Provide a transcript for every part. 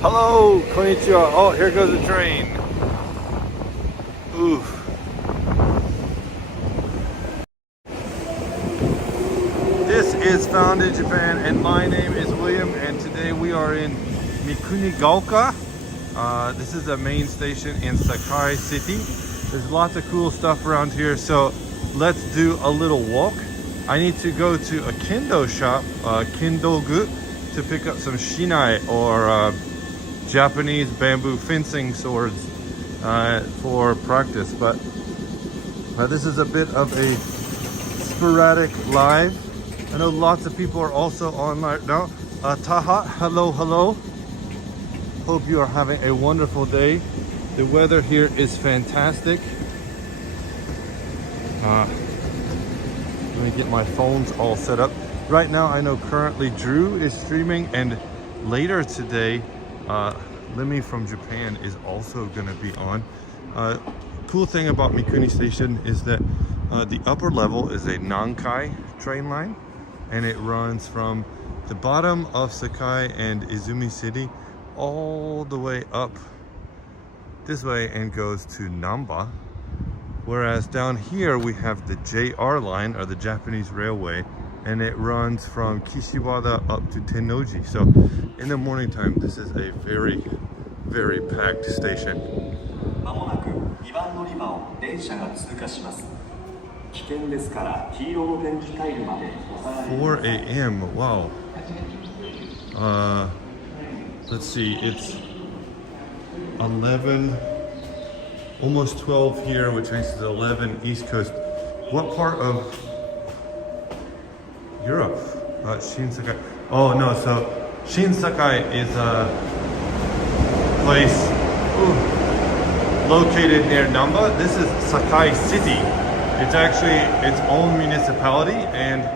Hello, konnichiwa. Oh, here goes the train. Oof. This is Found in Japan, and my name is William, and today we are in Mikunigaoka. This is a main station in Sakai City. There's lots of cool stuff around here, so let's do a little walk. I need to go to a kendo shop, kendo-gu, to pick up some shinai, or Japanese bamboo fencing swords for practice. But this is a bit of a sporadic live. I know lots of people are also online now. Taha, hello. Hope you are having a wonderful day. The weather here is fantastic. Let me get my phones all set up. Right now, I know currently Drew is streaming, and later today, Lemmy from Japan is also going to be on. Cool thing about Mikuni Station is that the upper level is a Nankai train line, and it runs from the bottom of Sakai and Izumi City all the way up this way and goes to Namba. Whereas down here we have the JR line, or the Japanese Railway, and it runs from Kishiwada up to Tennoji. So in the morning time, this is a very, very packed station. 4 a.m. Wow. Let's see, it's 11, almost 12 here, which makes it 11 East Coast. What part of Europe? Shin Sakai. Oh no, so Shin Sakai is a place located near Namba. This is Sakai City. It's actually its own municipality and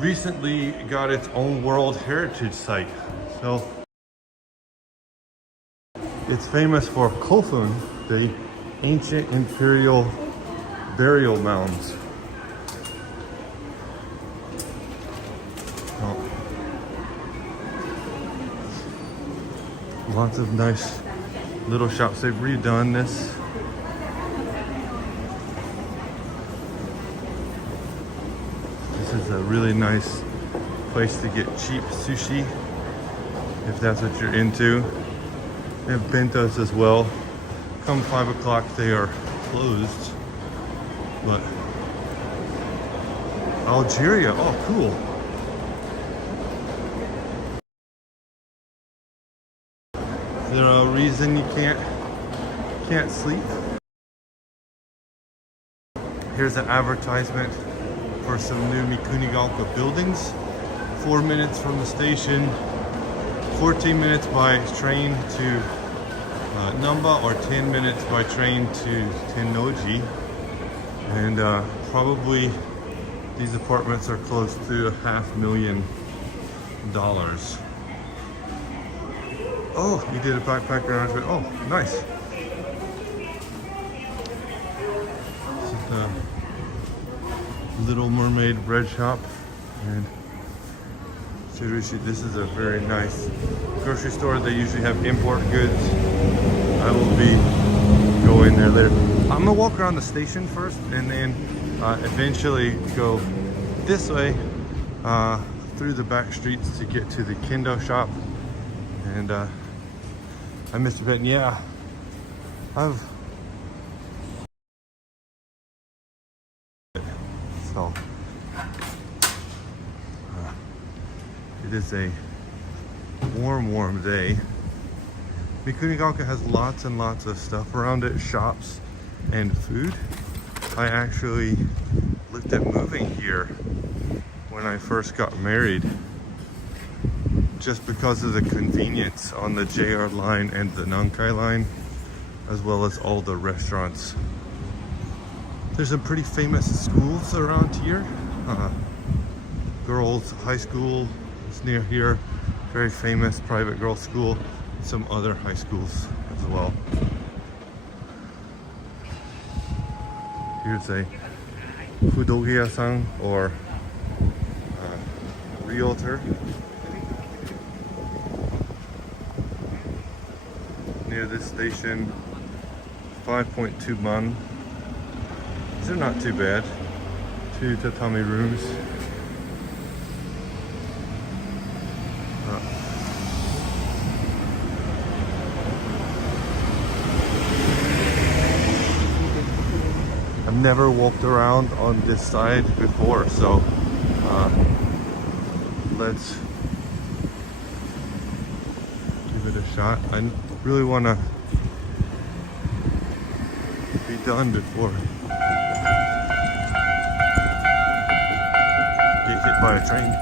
recently got its own World Heritage Site. So it's famous for Kofun, the ancient imperial burial mounds. Oh. Lots of nice little shops. They've redone this. This is a really nice place to get cheap sushi, if that's what you're into. They have bentos as well. Come 5 o'clock, they are closed. But Algeria, oh cool. Is there a reason you can't sleep? Here's an advertisement for some new Mikunigaoka buildings. 4 minutes from the station, 14 minutes by train to Namba, or 10 minutes by train to Tennoji. And probably these apartments are close to $500,000. Oh, you did a backpacker announcement. Oh, nice. This is the Little Mermaid bread shop, and this is a very nice grocery store. They usually have import goods. I will be going there later. I'm gonna walk around the station first, and then eventually go this way through the back streets to get to the kendo shop. And I missed a bit. Yeah, so it is a warm day. Mikunigaoka has lots and lots of stuff around it, shops and food. I actually looked at moving here when I first got married, just because of the convenience on the JR line and the Nankai line, as well as all the restaurants. There's some pretty famous schools around here. Girls high school is near here, very famous private girls school. Some other high schools as well. Here's a fudogi-san, or realtor. near this station. 5.2 man. These are not too bad. 2 tatami rooms. I've never walked around on this side before, so let's give it a shot. I really want to be done before get hit by a train.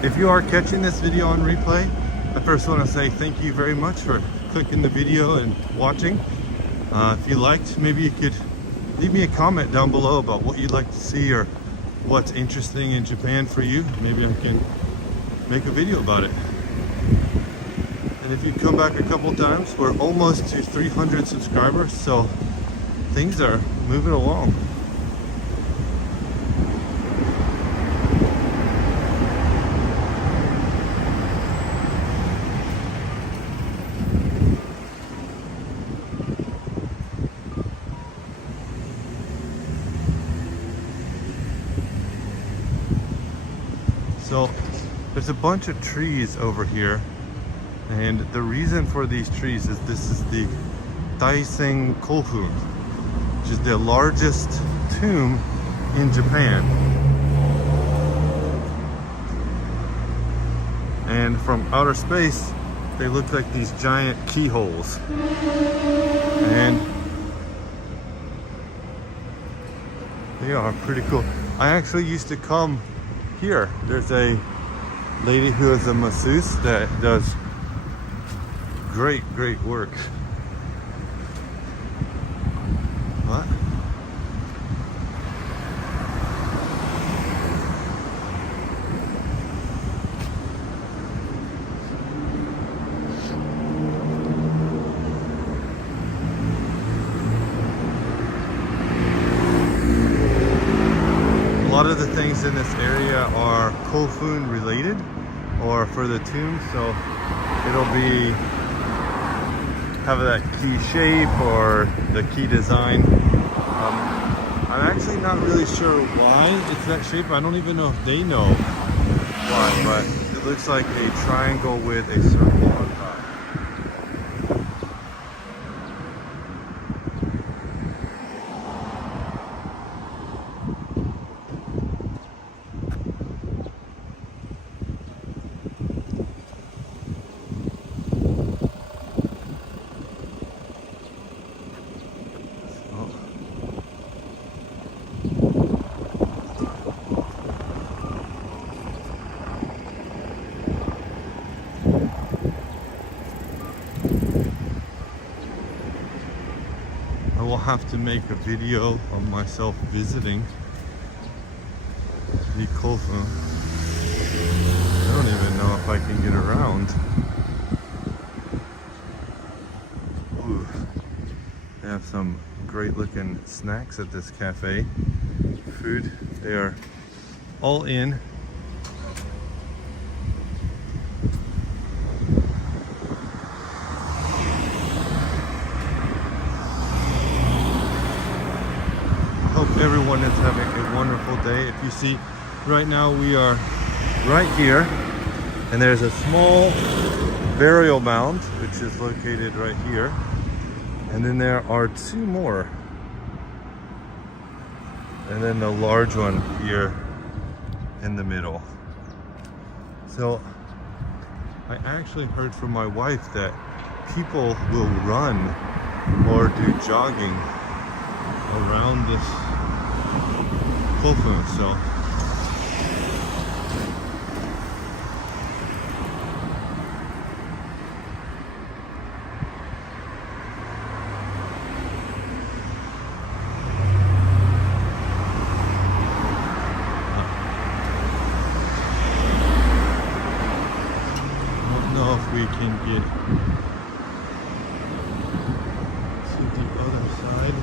If you are catching this video on replay, I first want to say thank you very much for clicking the video and watching. If you liked, maybe you could leave me a comment down below about what you'd like to see or what's interesting in Japan for you. Maybe I can make a video about it. And if you'd come back a couple times, we're almost to 300 subscribers, so things are moving along. So there's a bunch of trees over here, and the reason for these trees is this is the Daisen Kofu, which is the largest tomb in Japan. And from outer space, they look like these giant keyholes. And they are pretty cool. I actually used to come here. There's a lady who is a masseuse that does great work. What? A lot of the things in this area are Kofun related, or for the tomb, so it'll be have that key shape or the key design. I'm actually not really sure why it's that shape. I don't even know if they know why, but it looks like a triangle with a circle on top. I will have to make a video of myself visiting the Kofun. I don't even know if I can get around. Ooh. They have some great looking snacks at this cafe. Food, they are all in. Everyone is having a wonderful day. If you see, right now we are right here, and there's a small burial mound which is located right here, and then there are 2 more, and then the large one here in the middle. So I actually heard from my wife that people will run or do jogging around this Kofu, so I don't know if we can get to the other side.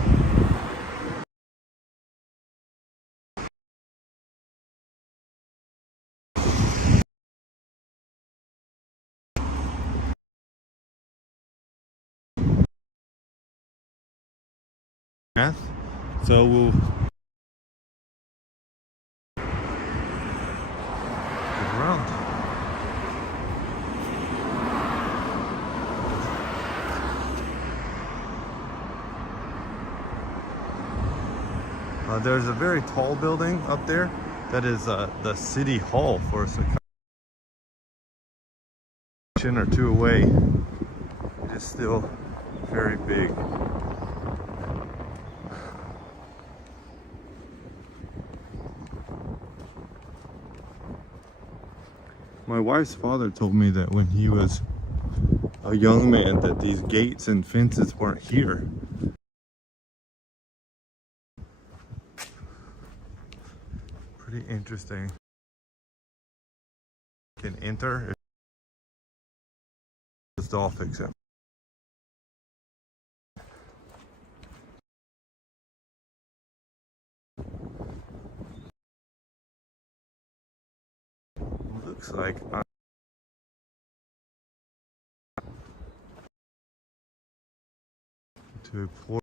math, so we'll get around. There's a very tall building up there that is the city hall for Sakai. Or two away, it is still very big. My wife's father told me that when he was a young man that these gates and fences weren't here. Pretty interesting. You can enter. I'll fix it. Looks like to pour.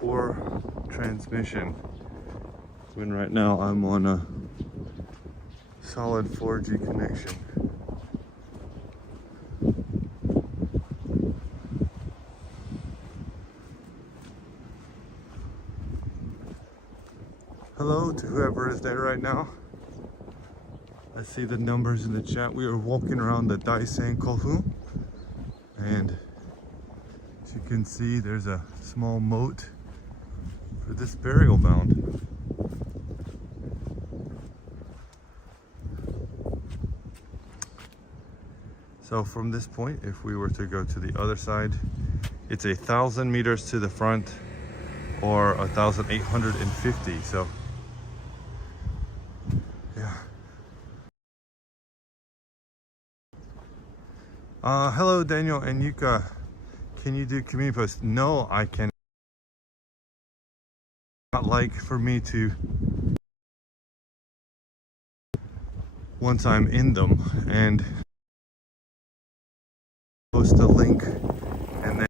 For transmission, when right now I'm on a solid 4G connection. Hello to whoever is there right now. I see the numbers in the chat. We are walking around the Daisen Kofu, and as you can see, there's a small moat for this burial mound. So from this point, if we were to go to the other side, it's 1,000 meters to the front or 1,850. So yeah. Hello Daniel and Yuka. Can you do community posts? No, I cannot. Not like for me to, once I'm in them, and post a link, and then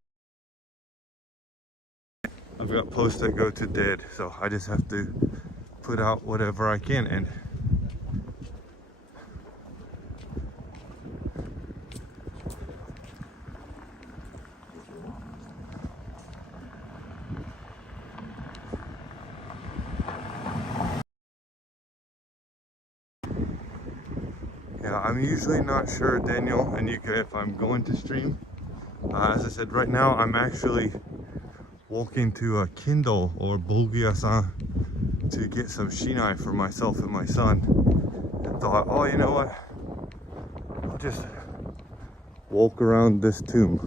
I've got posts that go to dead, so I just have to put out whatever I can. And yeah, I'm usually not sure, Daniel and Yuka, if I'm going to stream. As I said, right now I'm actually walking to a kendo or bulgya-san to get some shinai for myself and my son. And thought, oh, you know what? I'll just walk around this tomb.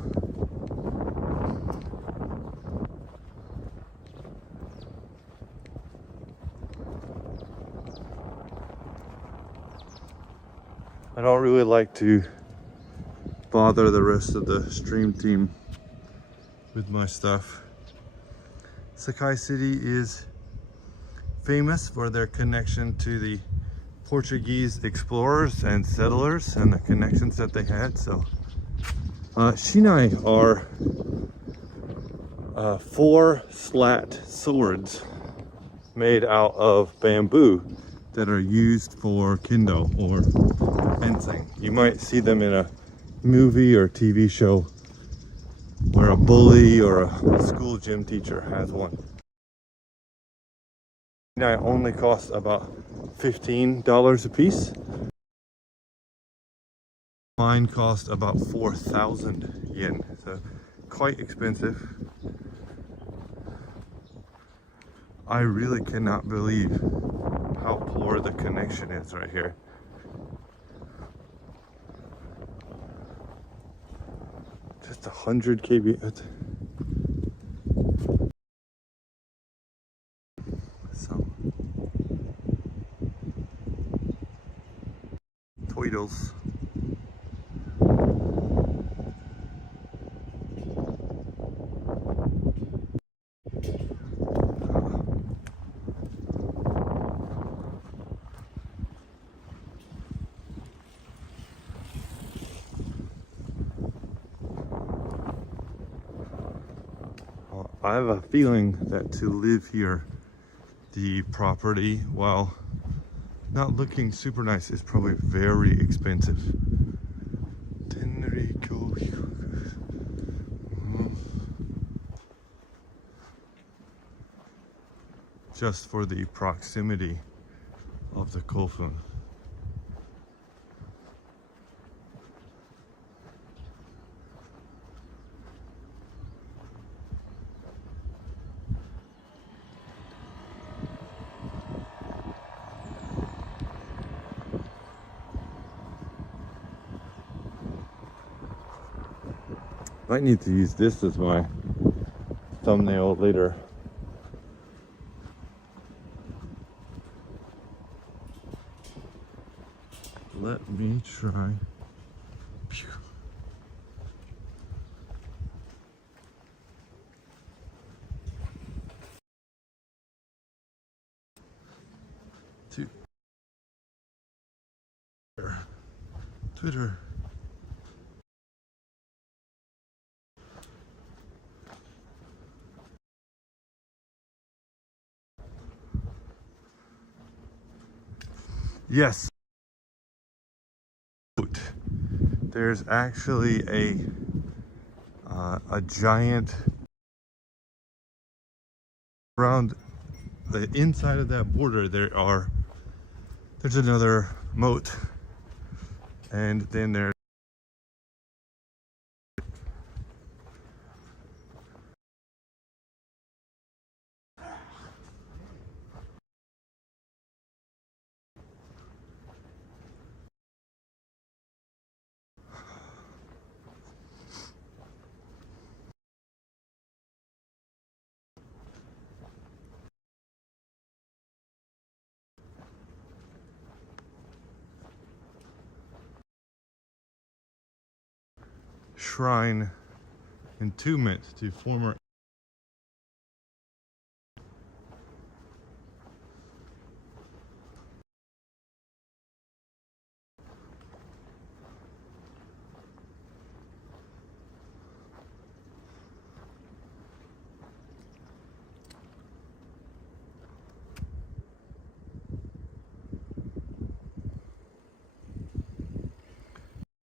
I don't really like to bother the rest of the stream team with my stuff. Sakai City is famous for their connection to the Portuguese explorers and settlers and the connections that they had. So shinai are 4 slat swords made out of bamboo that are used for kendo or fencing. You might see them in a movie or TV show where a bully or a school gym teacher has one. Shinai only cost about $15 a piece. Mine cost about 4,000 yen, so quite expensive. I really cannot believe how poor the connection is right here. Just 100 kb. So, Toidles. I have a feeling that to live here, the property, while not looking super nice, is probably very expensive. Just for the proximity of the Kofun. Might need to use this as my thumbnail later. Let me try. Pew. Twitter. Yes. There's actually a giant around the inside of that border. There's another moat, and then there's shrine entombment to former.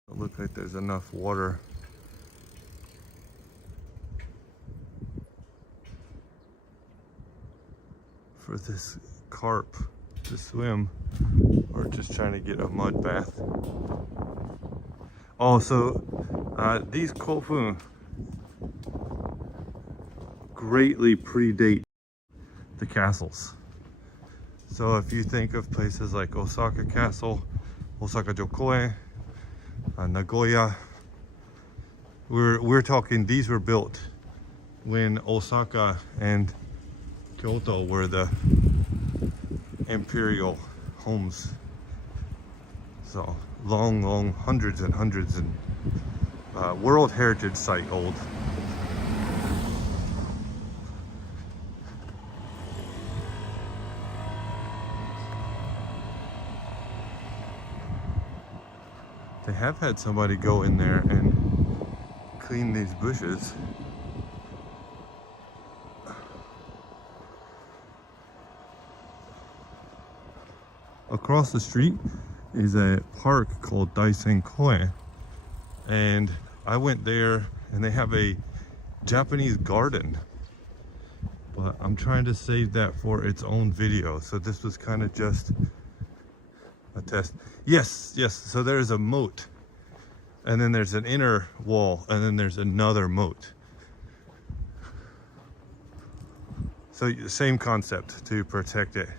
It looks like there's enough water for this carp to swim, or just trying to get a mud bath. Also, these Kofun greatly predate the castles. So if you think of places like Osaka Castle, Osaka Koen, Nagoya, we're talking, these were built when Osaka and Kyoto were the imperial homes. So long, hundreds and hundreds, and World Heritage Site old. They have had somebody go in there and clean these bushes. Across the street is a park called Daisen Koen, and I went there and they have a Japanese garden, but I'm trying to save that for its own video, so this was kind of just a test. Yes, so there's a moat, and then there's an inner wall, and then there's another moat. So same concept to protect it.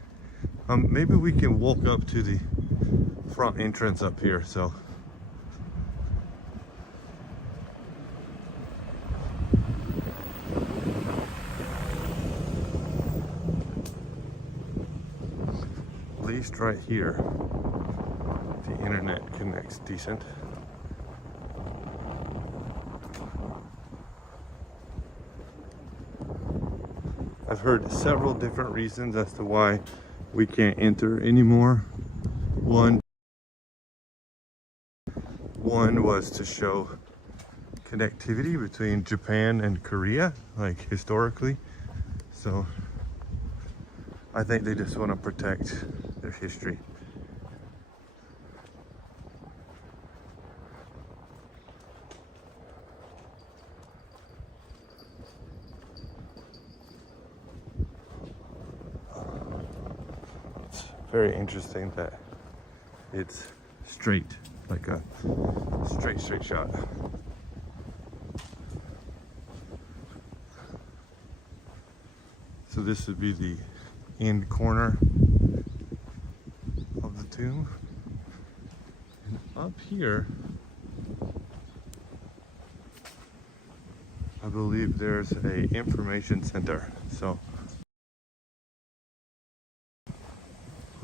Maybe we can walk up to the front entrance up here. So at least right here, the internet connects decent. I've heard several different reasons as to why we can't enter anymore. One was to show connectivity between Japan and Korea, like historically. So I think they just want to protect their history. It's very interesting that it's straight, like a straight shot. So this would be the end corner of the tomb. And up here, I believe there's a information center. So,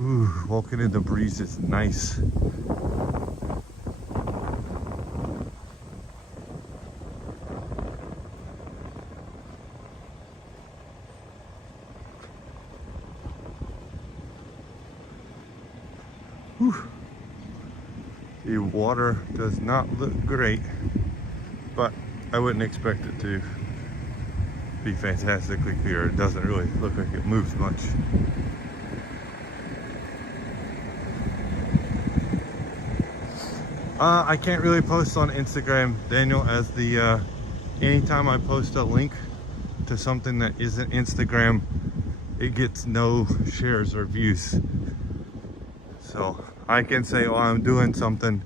ooh, walking in the breeze is nice. Whew. The water does not look great, but I wouldn't expect it to be fantastically clear. It doesn't really look like it moves much. I can't really post on Instagram, Daniel, as the anytime I post a link to something that isn't Instagram, it gets no shares or views. So I can say, oh, I'm doing something,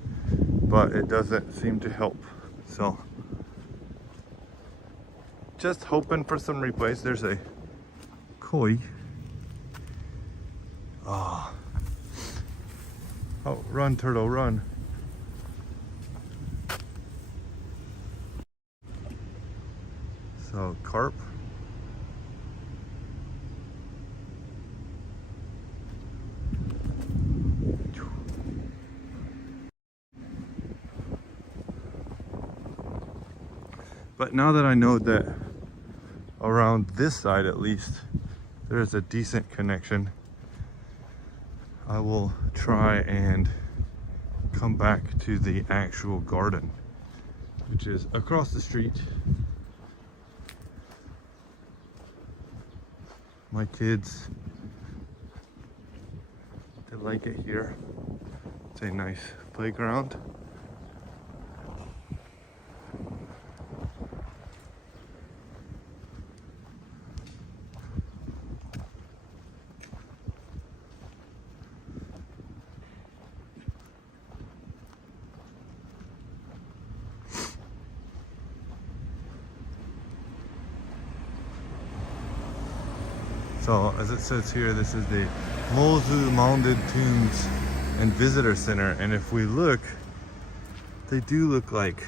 but it doesn't seem to help. So just hoping for some replays. There's a koi. Oh, run, turtle, run. So carp. But now that I know that around this side at least there's a decent connection, I will try and come back to the actual garden, which is across the street. My kids, they like it here. It's a nice playground. So as it says here, this is the Mozu Mounded Tombs and Visitor Center. And if we look, they do look like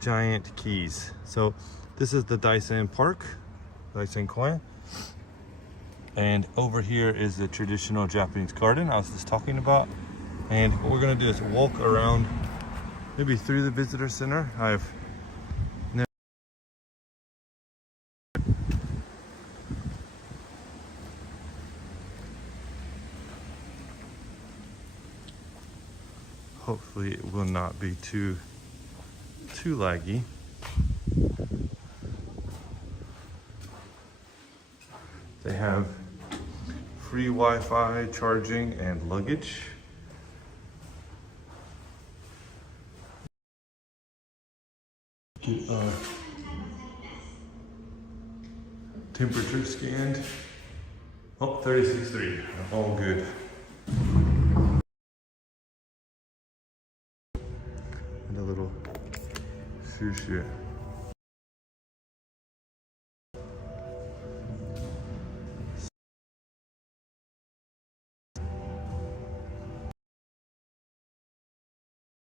giant keys. So this is the Daisen Park, Daisen Koen. And over here is the traditional Japanese garden I was just talking about. And what we're gonna do is walk around, maybe through the visitor center. Hopefully it will not be too laggy. They have free Wi-Fi, charging, and luggage. Get our temperature scanned. Oh, 36.3, all good. And a little sushi.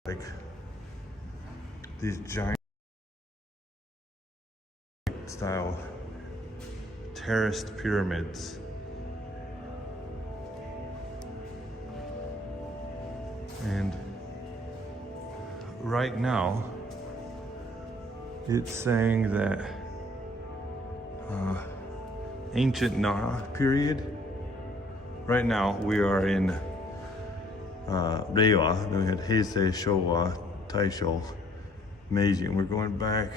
Like these giant style terraced pyramids. And right now it's saying that ancient Nara period. Right now we are in Reiwa, then we had Heisei, Showa, Taisho, Amazing. We're going back.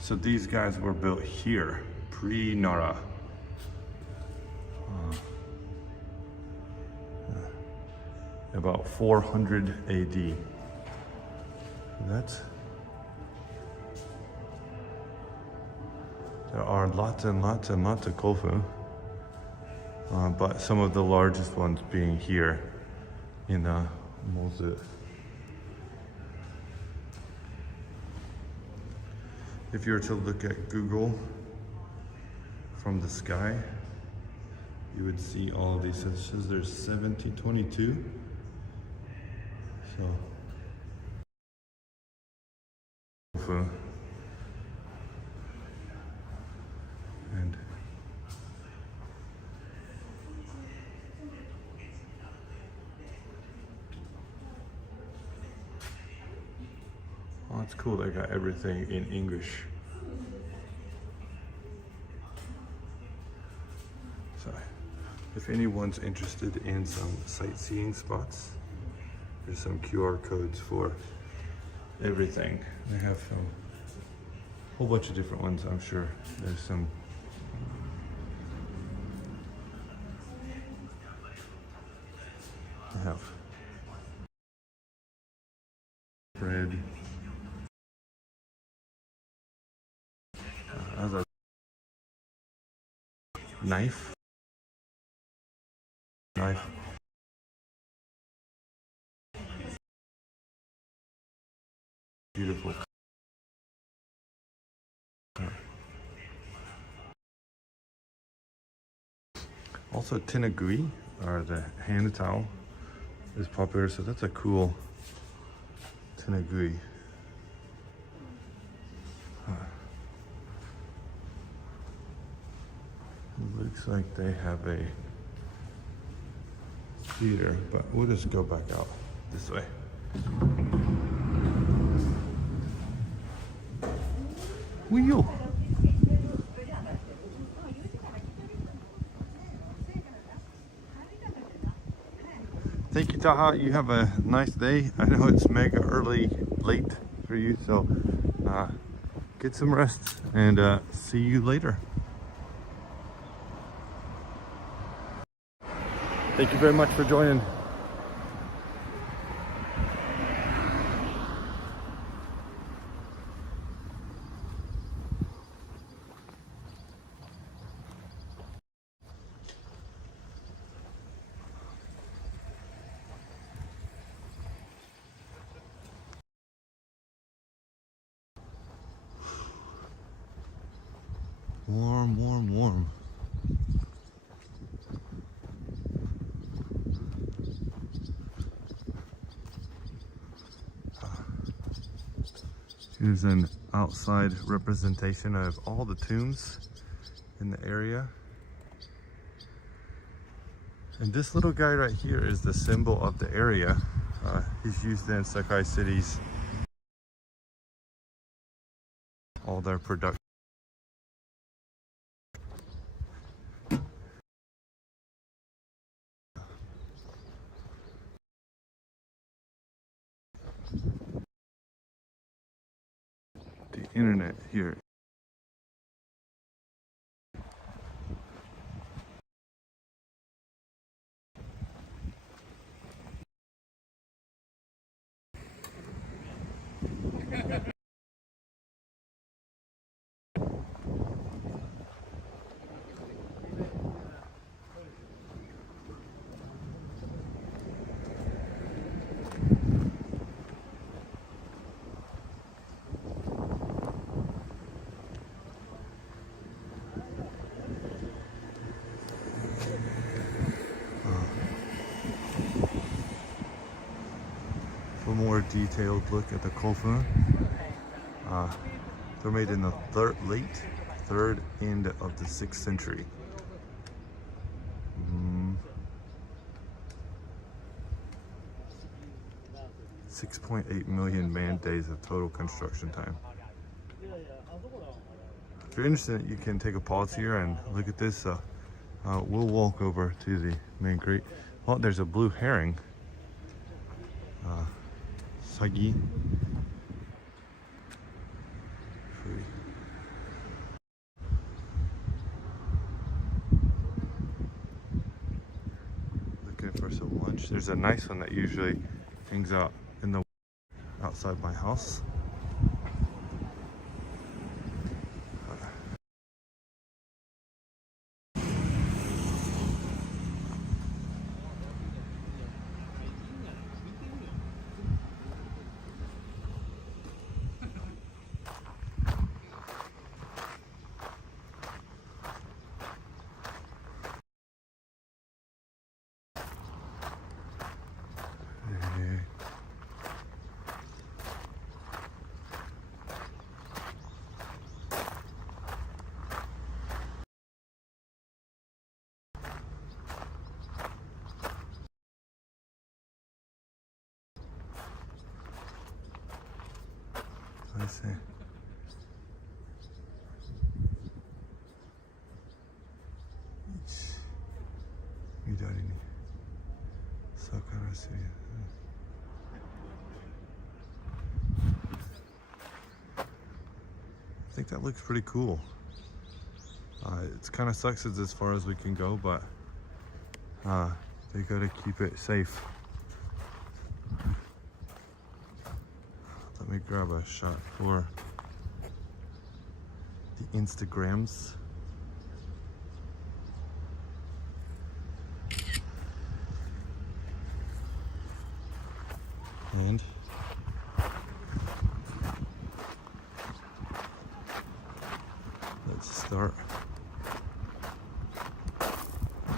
So these guys were built here, pre-Nara. About 400 AD. There are lots and lots and lots of Kofu, but some of the largest ones being here in mounds. If you were to look at Google from the sky, you would see all of these. It says there's 1722. So, Kofu. And oh, it's cool. They got everything in English. So, if anyone's interested in some sightseeing spots, there's some QR codes for everything. They have a whole bunch of different ones, I'm sure. There's some I have bread. As a knife. Beautiful. Also, tenagui, or the hand towel, is popular, so that's a cool tenagui. Looks like they have a theater, but we'll just go back out this way. Wheel. Thank you, Taha. You have a nice day. I know it's mega late for you, so get some rest and see you later. Thank you very much for joining. Warm, warm, warm. Here's an outside representation of all the tombs in the area. And this little guy right here is the symbol of the area. He's used in Sakai cities. All their production. The internet here. For a more detailed look at the Kofun, they're made in the late third end of the 6th century. 6.8 million man days of total construction time. If you're interested, you can take a pause here and look at this. We'll walk over to the main crate. Oh, there's a blue herring. Usagi. Looking for some lunch. There's a nice one that usually hangs out in the outside my house. I see. Midari ni sakura suri. I think that looks pretty cool. It's kind of sucks it's as far as we can go, but they gotta keep it safe. Let me grab a shot for the Instagrams. And let's start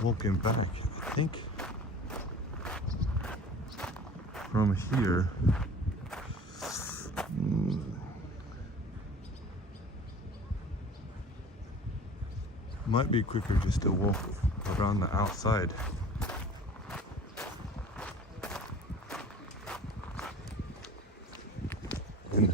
walking back. I think from here might be quicker just to walk around the outside. And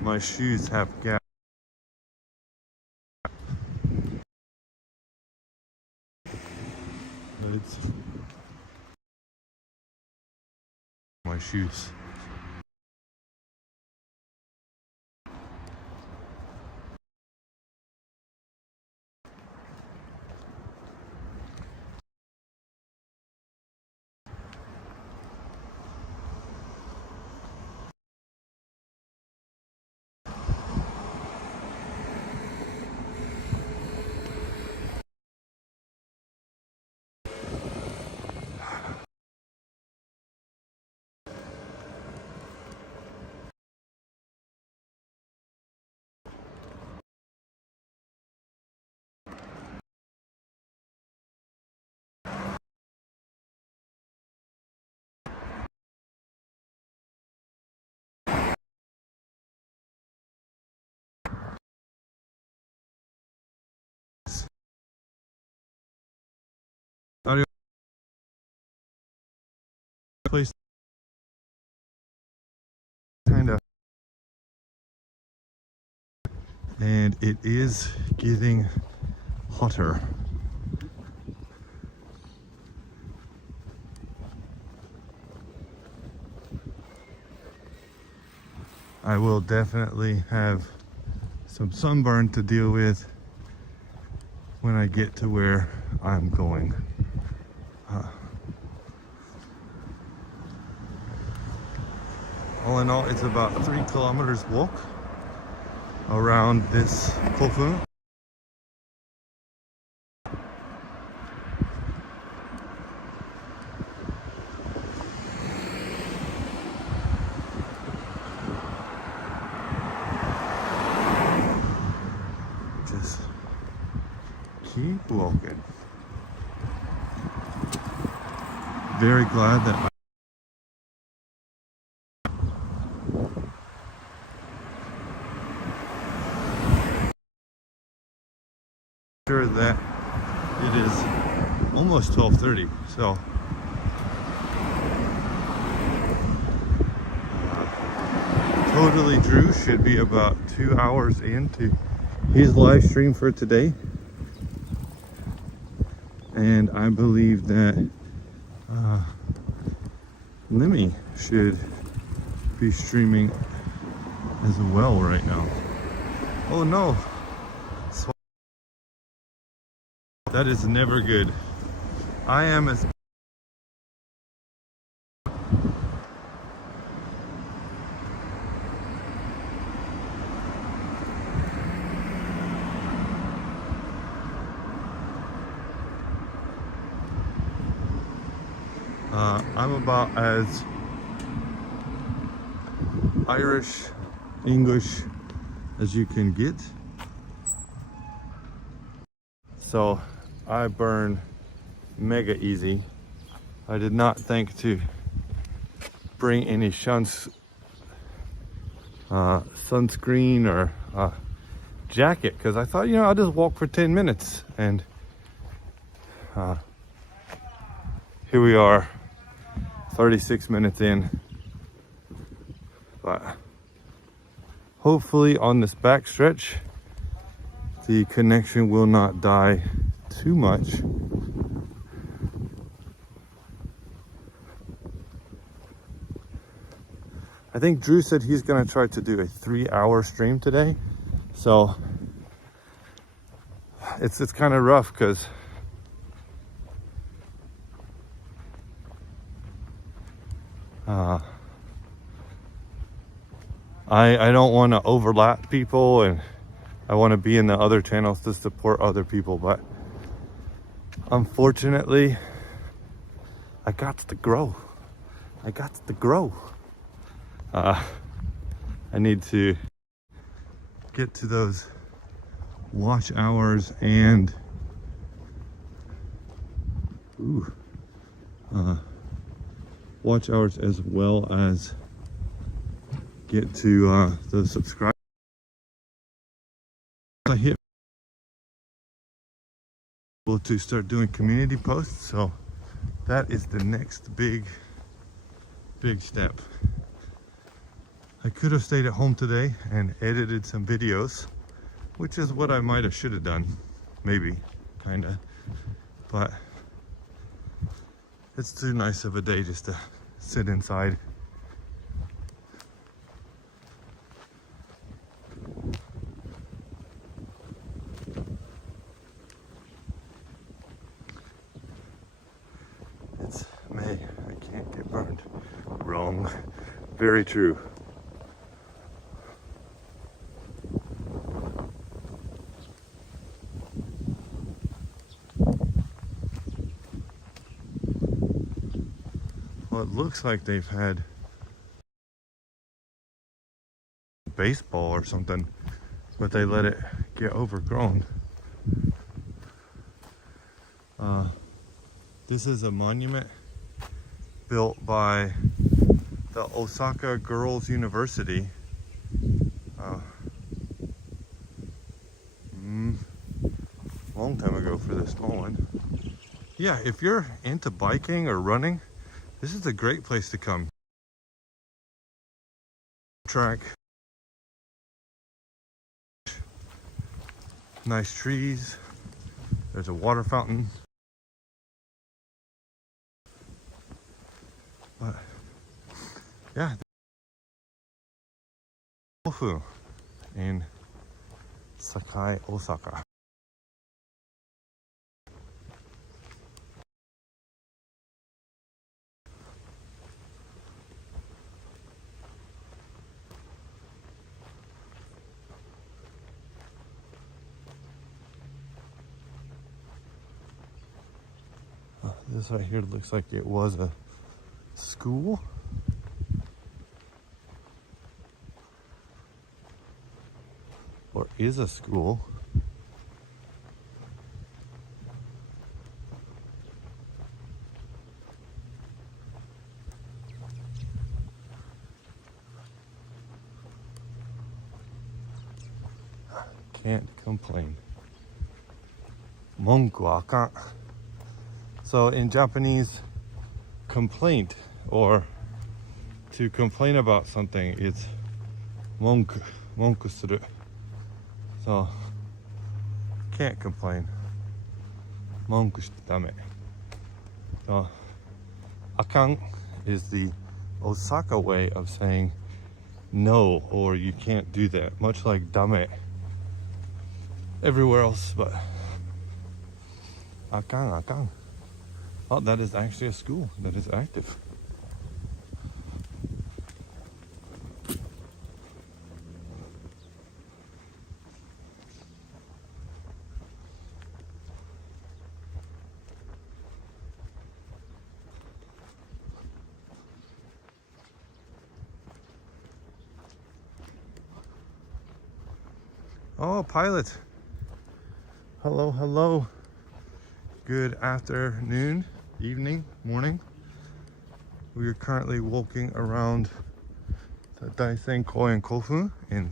my shoes have gaps. It's my shoes. Audio place kind of, and it is getting hotter. I will definitely have some sunburn to deal with when I get to where I'm going. All in all, it's about 3 kilometers walk around this Kofun. Just keep walking. Very glad that that it is almost 12:30, so Totally Drew should be about 2 hours into his live stream for today. And I believe that Lemmy should be streaming as well right now. Oh no, that is never good. I am as I'm about as Irish English as you can get. So I burn mega easy. I did not think to bring any sunscreen or jacket, because I thought, I'll just walk for 10 minutes. And here we are, 36 minutes in. But hopefully on this back stretch, the connection will not die too much. I think Drew said he's gonna try to do a 3-hour stream today. So it's kind of rough because I don't want to overlap people, and I want to be in the other channels to support other people, but unfortunately I got to grow. I need to get to those watch hours and watch hours, as well as get to the subscribers. I hit to start doing community posts, so that is the next big step. I could have stayed at home today and edited some videos, which is what I might have should have done, maybe, kinda, but it's too nice of a day just to sit inside. It's May, I can't get burned. Wrong. Very true. Well, it looks like they've had baseball or something, but they let it get overgrown. This is a monument built by the Osaka Girls University. Long time ago for this small one. Yeah, if you're into biking or running, this is a great place to come. Track. Nice trees. There's a water fountain. But yeah, Kofu in Sakai, Osaka. This right here looks like it was a school. Or is a school. Can't complain. Monku wa akan. So in Japanese, complaint, or to complain about something, it's 文句する. So can't complain. 文句してダメ. So akan is the Osaka way of saying no, or you can't do that, much like dame everywhere else, but akan. Oh, that is actually a school that is active. Oh, pilot. Hello. Good afternoon, evening, morning. We are currently walking around the Daisen Koen Kofun in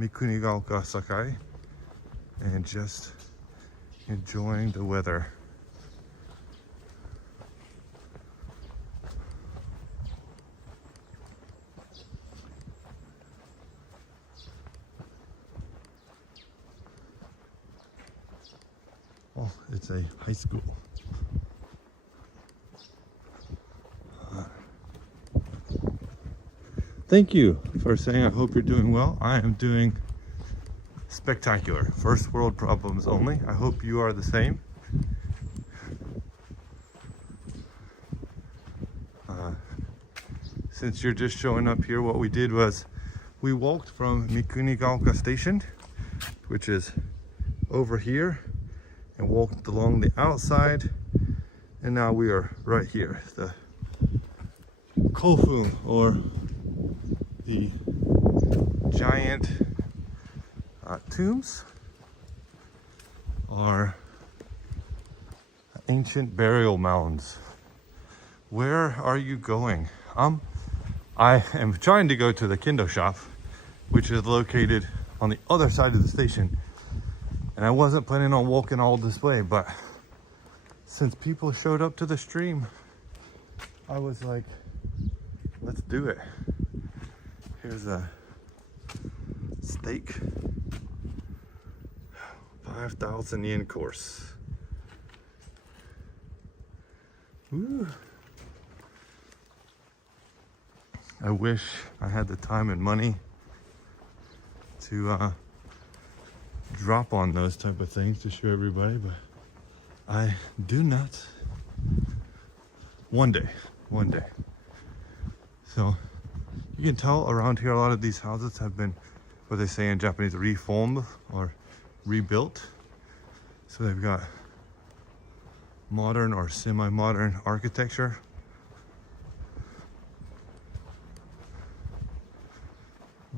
Mikunigaoka Sakai and just enjoying the weather. Oh, it's a high school. Thank you for saying I hope you're doing well. I am doing spectacular. First world problems only. I hope you are the same. Since you're just showing up here, what we did was we walked from Mikunigaoka Station, which is over here, and walked along the outside, and now we are right here. The Kofun, or the giant tombs, are ancient burial mounds. Where are you going? I am trying to go to the kendo shop, which is located on the other side of the station. And I wasn't planning on walking all this way, but since people showed up to the stream, I was like, let's do it. Here's a steak, 5,000 yen course. Woo. I wish I had the time and money to drop on those type of things to show everybody, but I do not. One day. So you can tell around here a lot of these houses have been, what they say in Japanese, reformed or rebuilt. So they've got modern or semi-modern architecture.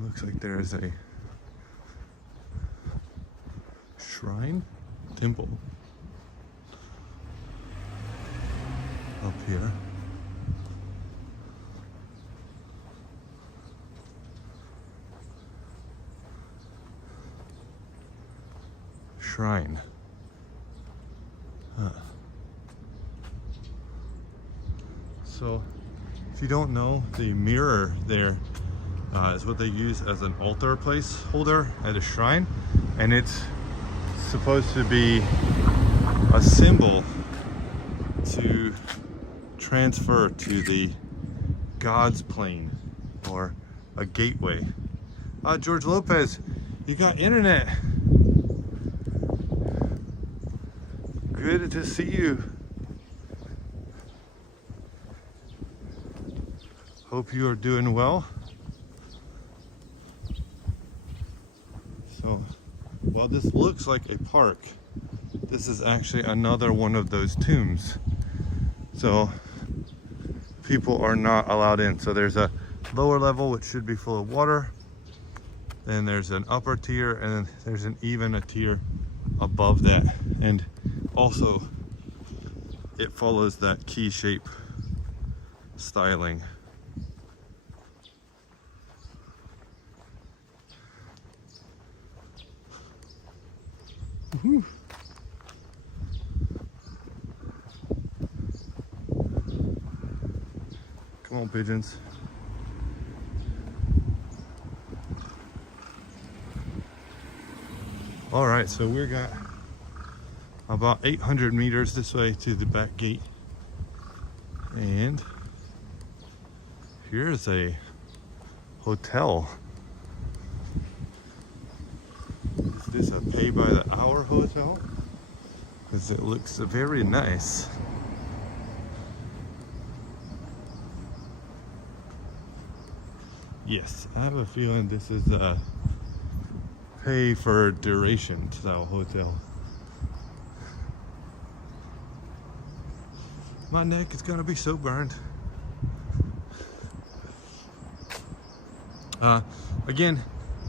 Looks like there is a shrine, temple up here. Shrine. So if you don't know, the mirror there is what they use as an altar placeholder at a shrine, and it's supposed to be a symbol to transfer to the God's plane, or a gateway. George Lopez, you got internet. Good to see you. Hope you are doing well. So while this looks like a park, this is actually another one of those tombs. So people are not allowed in. So there's a lower level which should be full of water. Then there's an upper tier, and then there's even a tier above that. And also it follows that key shape styling. Woo-hoo. Come on, pigeons. All right, so we got about 800 meters this way to the back gate. And here's a hotel. Is this a pay by the hour hotel? Because it looks very nice. Yes, I have a feeling this is a pay for duration style hotel. My neck is gonna be so burned. Again,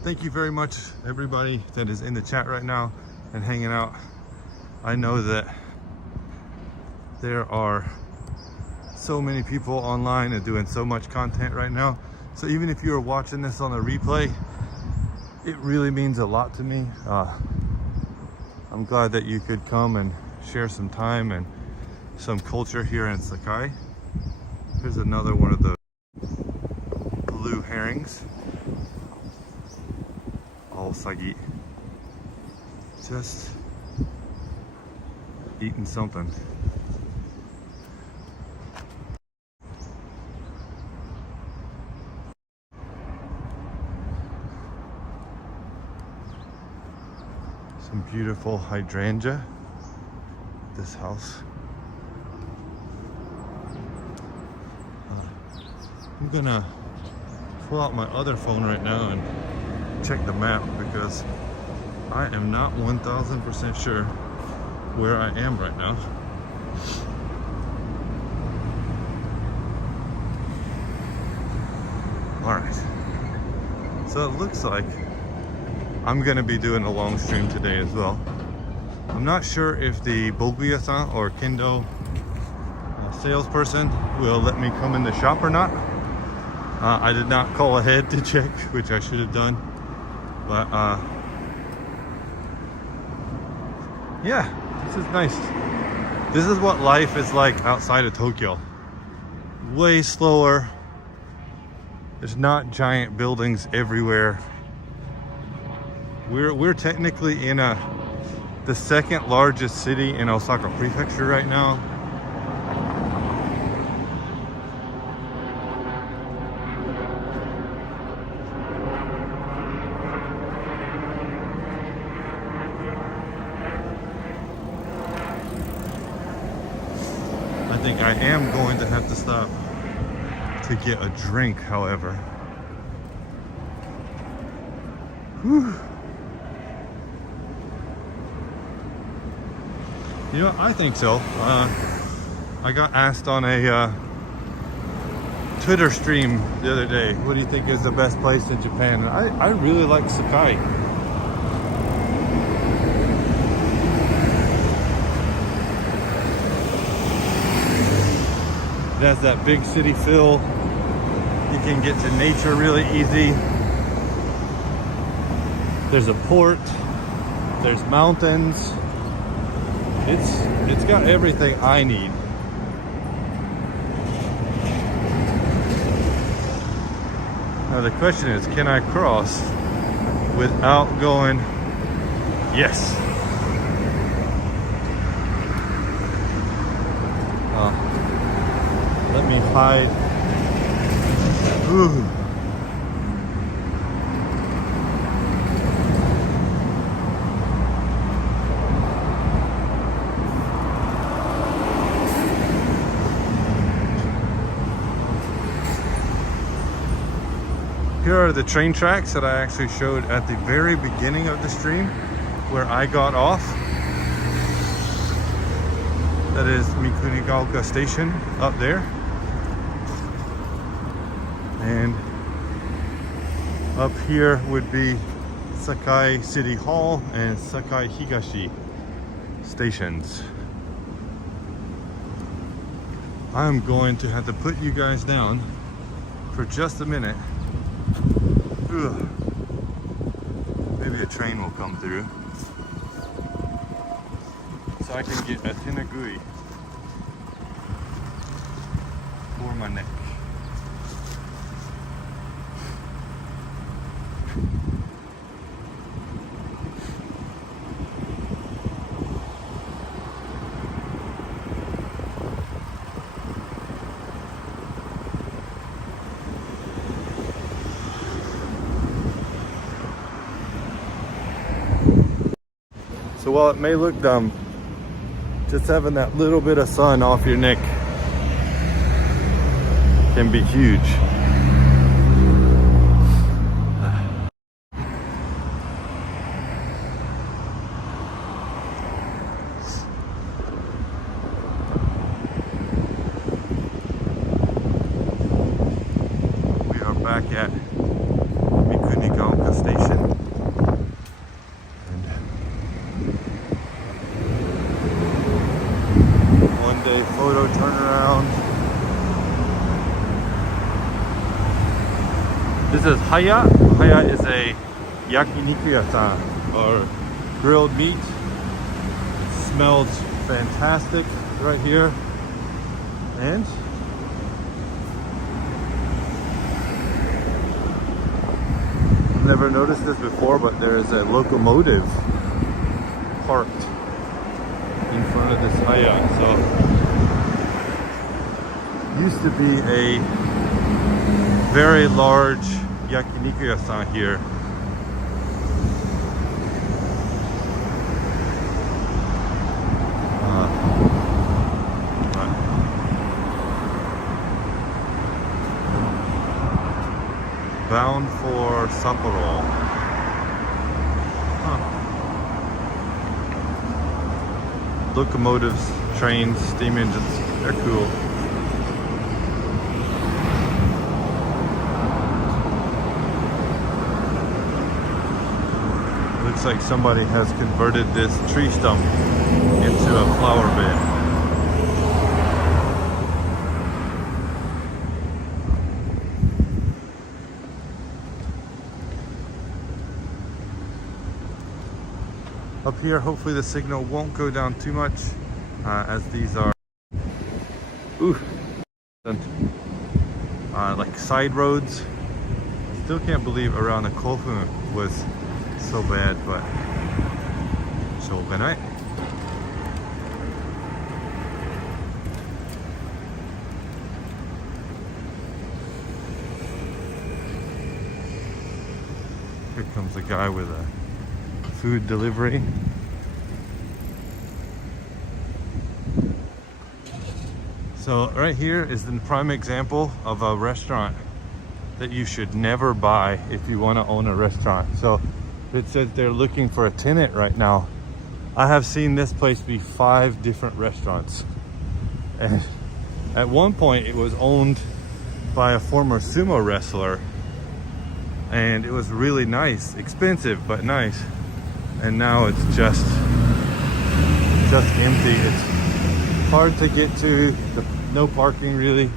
thank you very much everybody that is in the chat right now and hanging out. I know that there are so many people online and doing so much content right now. So even if you are watching this on a replay, it really means a lot to me. I'm glad that you could come and share some time and some culture here in Sakai. Here's another one of the blue herrings. All sagi. Just eating something. Some beautiful hydrangea. This house. I'm gonna pull out my other phone right now and check the map because I am not 1000% sure where I am right now. All right, so it looks like I'm gonna be doing a long stream today as well. I'm not sure if the boguya-san or kendo salesperson will let me come in the shop or not. I did not call ahead to check, which I should have done. But yeah, this is nice. This is what life is like outside of Tokyo. Way slower. There's not giant buildings everywhere. We're technically in the second largest city in Osaka Prefecture right now. I think I am going to have to stop to get a drink, however. Whew. You know, I think so. I got asked on a Twitter stream the other day, what do you think is the best place in Japan? And I really like Sakai. It has that big city feel. You can get to nature really easy. There's a port. There's mountains. It's got everything I need. Now the question is, can I cross without going? Yes. Let me hide. Ooh. Here are the train tracks that I actually showed at the very beginning of the stream where I got off. That is Mikunigaoka Station up there. And up here would be Sakai City Hall and Sakai Higashi stations. I'm going to have to put you guys down for just a minute. Ugh. Maybe a train will come through so I can get a tenagui for my neck. So while it may look dumb, just having that little bit of sun off your neck can be huge. We are back at Mikunigaoka station. And one day photo turnaround. This is Haya. Haya is a yakiniku or grilled meat. It smells fantastic right here. And I've never noticed this before, but there is a locomotive parked in front of this Haya. So used to be a very large yakiniku here. Bound for Sapporo. Locomotives, trains, steam engines, they're cool. Looks like somebody has converted this tree stump into a flower bed. Up here, hopefully the signal won't go down too much, as these are like side roads. Still can't believe around the Kofun was so bad, but shogunai. Here comes a guy with a food delivery. So right here is the prime example of a restaurant that you should never buy if you want to own a restaurant. So it says they're looking for a tenant right now. I have seen this place be 5 different restaurants. And at one point it was owned by a former sumo wrestler. And it was really nice, expensive, but nice. And now it's just empty. It's hard to get to, no parking really.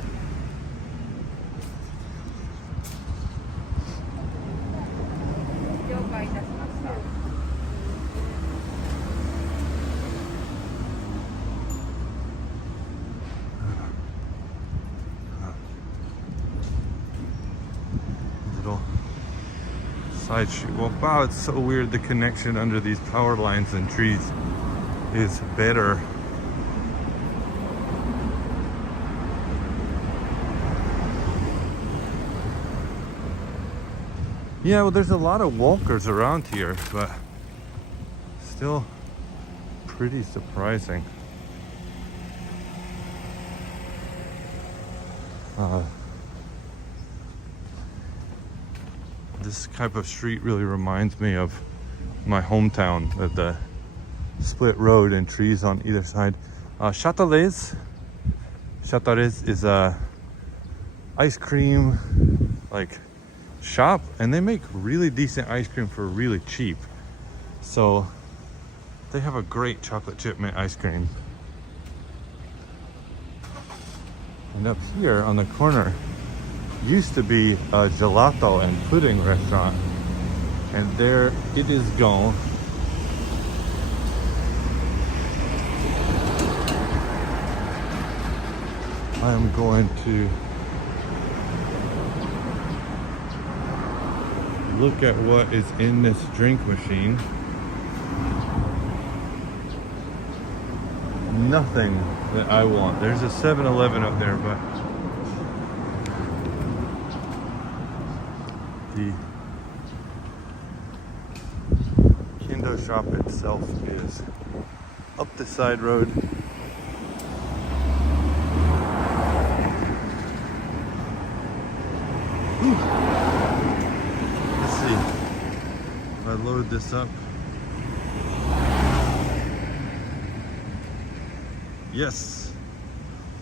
Little side street. Well, wow, it's so weird. The connection under these power lines and trees is better. Yeah, well, there's a lot of walkers around here, but still pretty surprising. This type of street really reminds me of my hometown, with the split road and trees on either side. Châtelet's is a ice cream like shop, and they make really decent ice cream for really cheap. So they have a great chocolate chip mint ice cream. And up here on the corner used to be a gelato and pudding restaurant, and there it is gone. I am going to look at what is in this drink machine. Nothing that I want. There's a 7-Eleven up there, but kendo shop itself is up the side road. Whew. Let's see. If I load this up. Yes.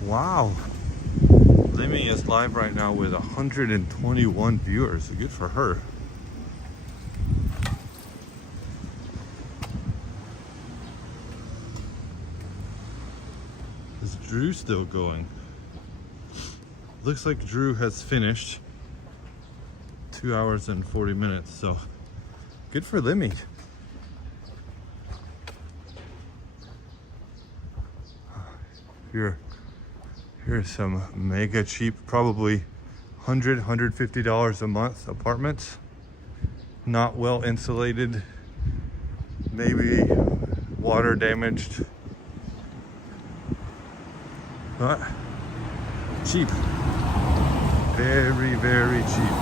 Wow. Limi is live right now with 121 viewers. Good for her. Is Drew still going? Looks like Drew has finished. 2 hours and 40 minutes, so good for Limi. Here's some mega cheap, probably $150 a month apartments. Not well insulated, maybe water damaged, but cheap. Very, very cheap.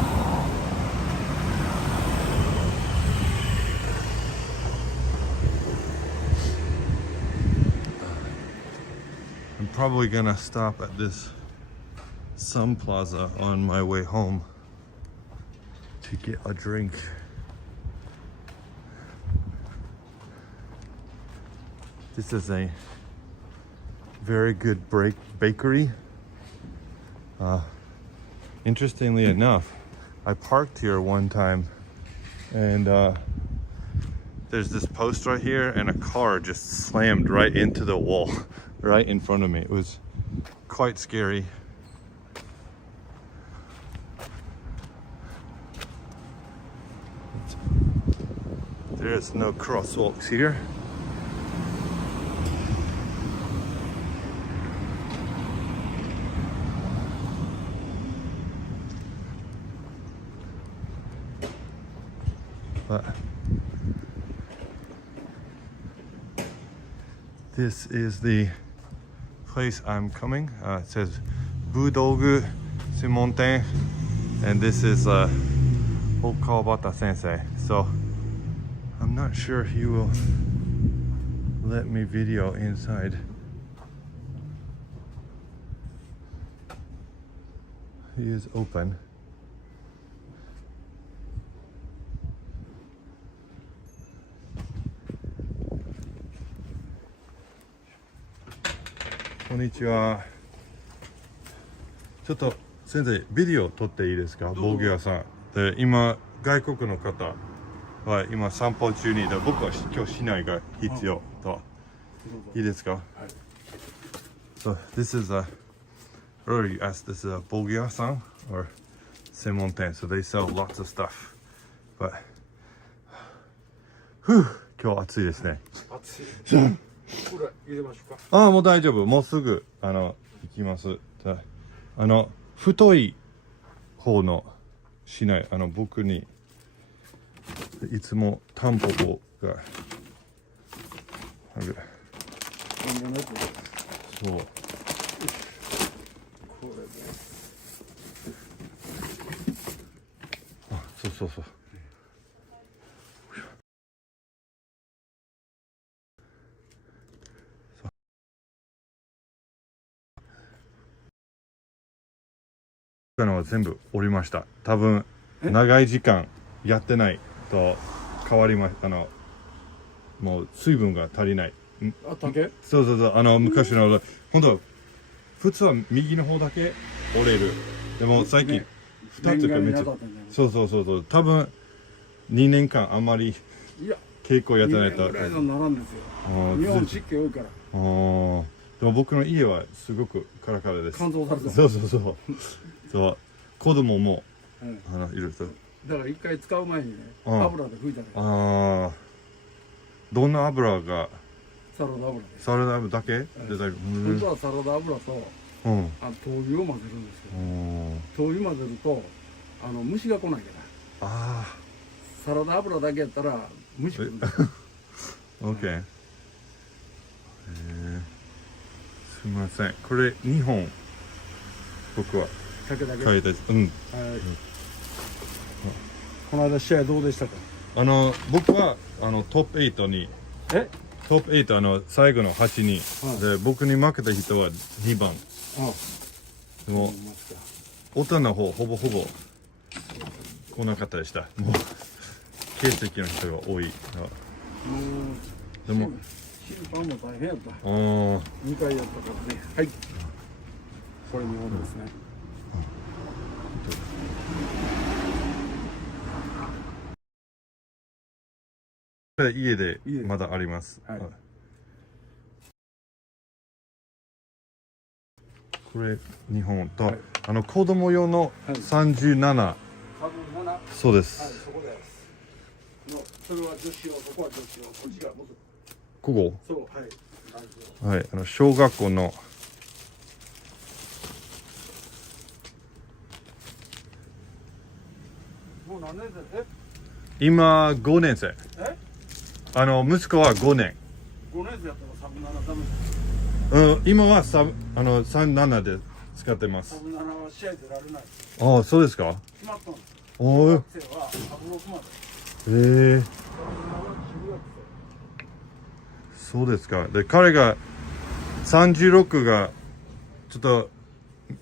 I'm probably gonna stop at this Sun Plaza on my way home to get a drink. This is a very good bakery. Interestingly enough, I parked here one time and there's this post right here and a car just slammed right into the wall right in front of me. It was quite scary. There's no crosswalks here. But this is the place I'm coming. It says Budogu Simonten, and this is Okawata Sensei. So I'm not sure he will let me video inside. He is open. Konnichiwa. ちょっと先生ビデオ撮っていいですか？防御屋さんで今外国の方は今散歩中に僕は今日市内が必要といいですか？はい。So this is a earlier you asked, this is a 防御屋さん or 専門店, so they sell lots of stuff. But 今日暑いですね。暑い。これ入れましょうか。ああ、もう大丈夫。もうすぐ行きます。太い方のしない僕にいつもタンポポがある。そう。これで。あ、そう。のは全部折りました。多分長い時間やってないと変わりました。もう水分が足りない。あ、竹？そう昔の本当普通は右の方だけ折れる。でも最近2つか3つ。そう多分2年間あんまり稽古やってないと。2年ぐらいのならんですよ。日本湿気多いから。でも僕の家はすごくカラカラです。乾燥されてます。そう子供もいると。だから一回使う前にね、油で拭いたら。ああ。どんな油が？サラダ油です。サラダ油だけ？本当はサラダ油と豆乳を混ぜるんですけど、豆乳混ぜると虫が来ないから。ああ。サラダ油だけやったら虫来るんですよ。OK。すみません。これ2本僕は買いたいです。この間試合どうでしたか？僕はトップ8にトップ8最後の8に、で僕に負けた人は2番。でも大人の方ほぼほぼこんな方でした。もう形跡の人が多い。でも審判も大変やった。2回やったからね。はい。これ日本ですね。家でまだあります。はい、これ日本と、はい、子供用の37、はい、そうです。はい、そこです。それは女子用、ここは女子用、こっちがもっとここ。そう、はい。はい、小学校の。もう何年生？今5年生。息子は5年。5年生やったらサブ7ダメです。今は37で使ってます。サブ7は試合出られない。ああ、そうですか。決まったんです。おお。学生はサブ6まで。そうですか。で、彼が36がちょっと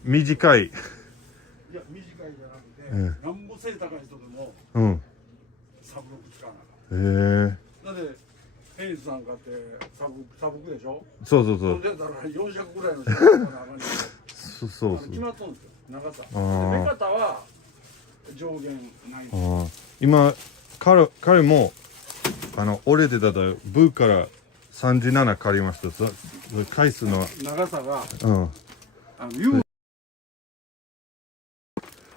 短い。いや、短いじゃなくて、なんぼ背高い人でも、サブ6使わなかった。だってヘイズさんかってサブでしょ。そうそうそう。だから400ぐらいの人がそう決まっとんですよ、長さ。目方は上限ない。今彼も折れてたらブーから37借りました。回数の長さが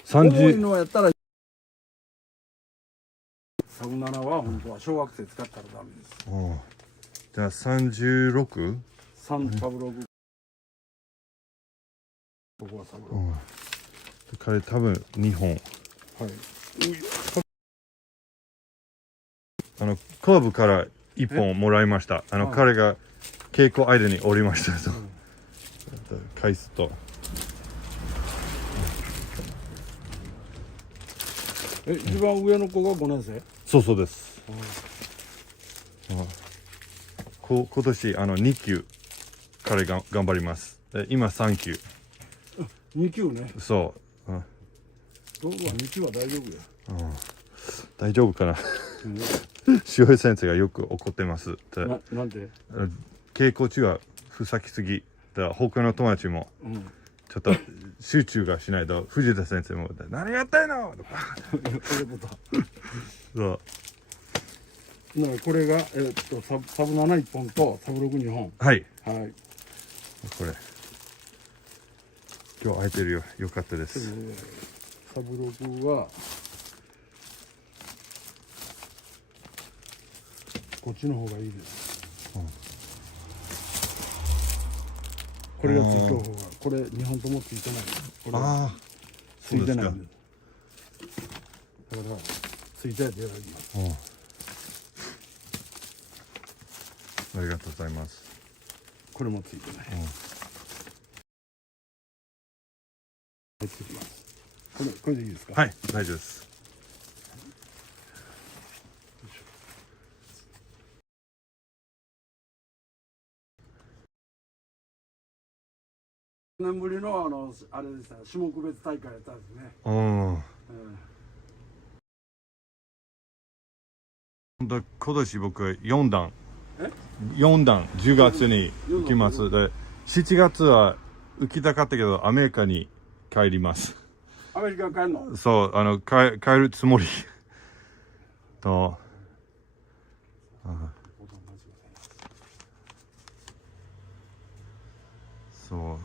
30のやったらサブ7は本当は小学生使ったらダメです。じゃあ36？サブ6。ここはサブ6。彼多分2本。はい。クラブから1本もらいました。彼が稽古間におりましたと。返すと。一番上の子が5年生？そうです。今年2級彼が頑張ります。今3級。2級ね。そう。僕は2級は大丈夫や。大丈夫かな。塩井先生がよく怒ってます。なんで？稽古中はふざきすぎ。だから他の友達もちょっと集中がしないと、藤田先生も何やってんのとか。そう。これがサブ7、1本とサブ6、2本。はい。はい。これ今日空いてるよ。よかったです。サブ6はこっちの方がいいです。これがついた方が、これ2本ともついてない。これはついてないんです。だからついたやつ選びます。ありがとうございます。これもついてない。ついてます。これでいいですか？はい、大丈夫です。4年ぶりのあれでした。種目別大会やったんですね。本当今年僕4段10月に行きます。で7月は行きたかったけどアメリカに帰ります。アメリカ帰るの？そう帰るつもりと。そう。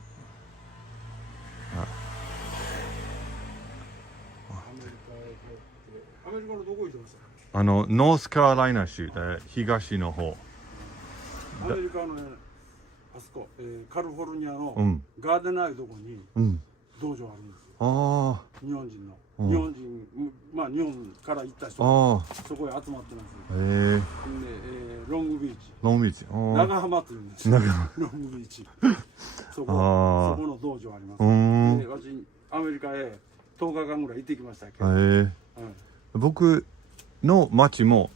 アメリカのどこ行ってました？ノースカロライナ州で東の方。アメリカのね、あそこ、カリフォルニアのガーデナーいうとこに道場あるんですよ。日本人の。日本人、まあ日本から行った人がそこへ集まってます。ロングビーチ。長浜っていうんですよ。ロングビーチ。そこの道場あります。私アメリカへ10日間ぐらい行ってきましたけど。僕の町も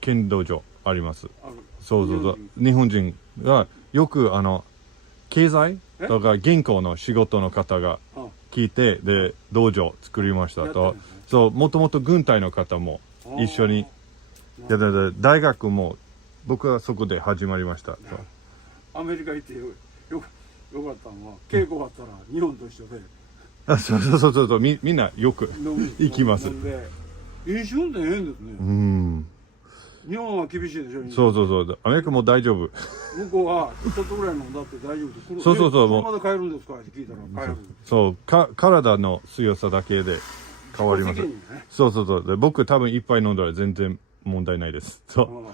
剣道場あります。ある。そうそうそう。日本人がよく経済とか銀行の仕事の方が聞いて、で道場作りましたと。そう、もともと軍隊の方も一緒にやってて、大学も僕はそこで始まりました。アメリカ行ってよかったのは稽古があったら日本と一緒で。あ、そうみんなよく行きます。飲酒運転変ですね。うん。日本は厳しいでしょ。そうアメリカも大丈夫。向こうはちょっとぐらい飲んだって大丈夫です。そう車で帰るんですかって聞いたら帰る。そう体の強さだけで変わります。そうで僕多分一杯飲んだら全然問題ないです。そ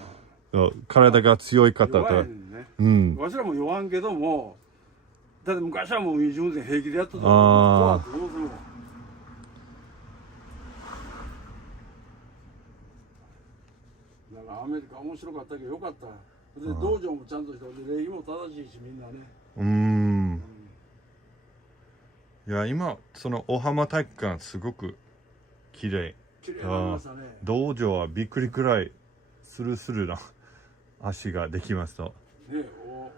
う体が強い方と、わしらも弱んけども、だって昔はもう飲酒運転平気でやってた。怖ってどうするの。だからアメリカ面白かったけどよかった。で道場もちゃんとして礼儀も正しいしみんなね。いや今その大浜体育館すごく綺麗。綺麗になりましたね。道場はびっくりくらいスルスルな足ができますと。ね、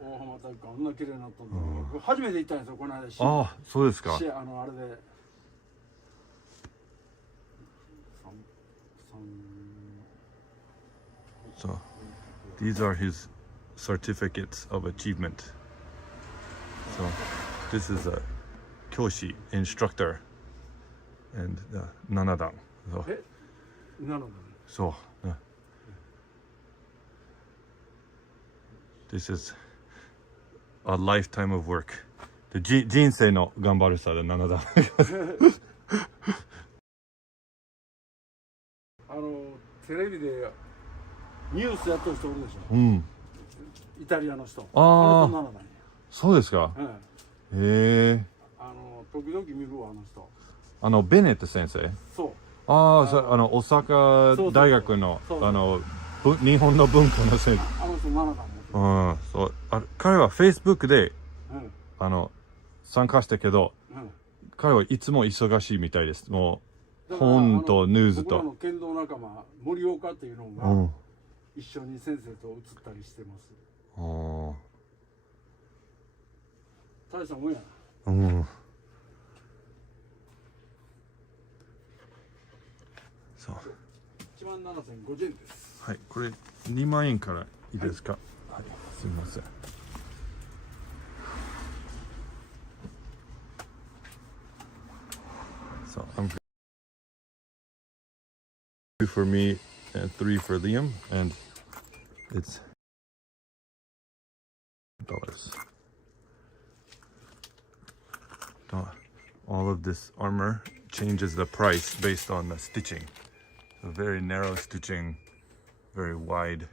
大浜体育館あんな綺麗になったんだ。初めて行ったんですよこの間。ああ、そうですか。あれで。So, these are his certificates of achievement. So, this is a Kyoshi instructor and Nanadan. So, そう。This is a lifetime of work. で、人生の頑張るさで7段。テレビでニュースやってる人おるでしょ。イタリアの人。ああ、そうですか。へえ。時々見るわあの人。ベネット先生。そう。ああ、大阪大学の日本の文化の先生。あの人7段。そう。彼は Facebook で参加したけど、彼はいつも忙しいみたいです。もう本とニュースと。僕らの剣道仲間森岡っていうのが一緒に先生と写ったりしてます。大したもんやな。そう。17,050円です。はい、これ2万円からいいですか。はい、すみません。So I'm 2 for me and 3 for Liam, and it's $. All of this armor changes the price based on the stitching. So very narrow stitching, very wide.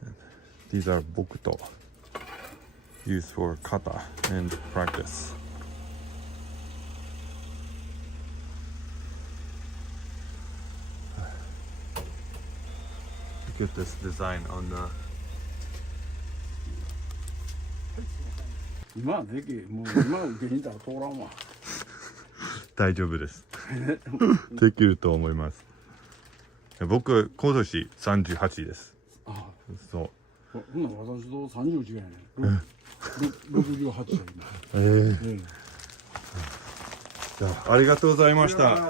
And these are bokuto, used for kata and practice. Look at this design on the. 今はできもう今受けにいたら通らんわ。大丈夫です。できると思います。僕今年38です。あ、そう。ほんなら私と30違いね。68歳じゃあありがとうございました。はい。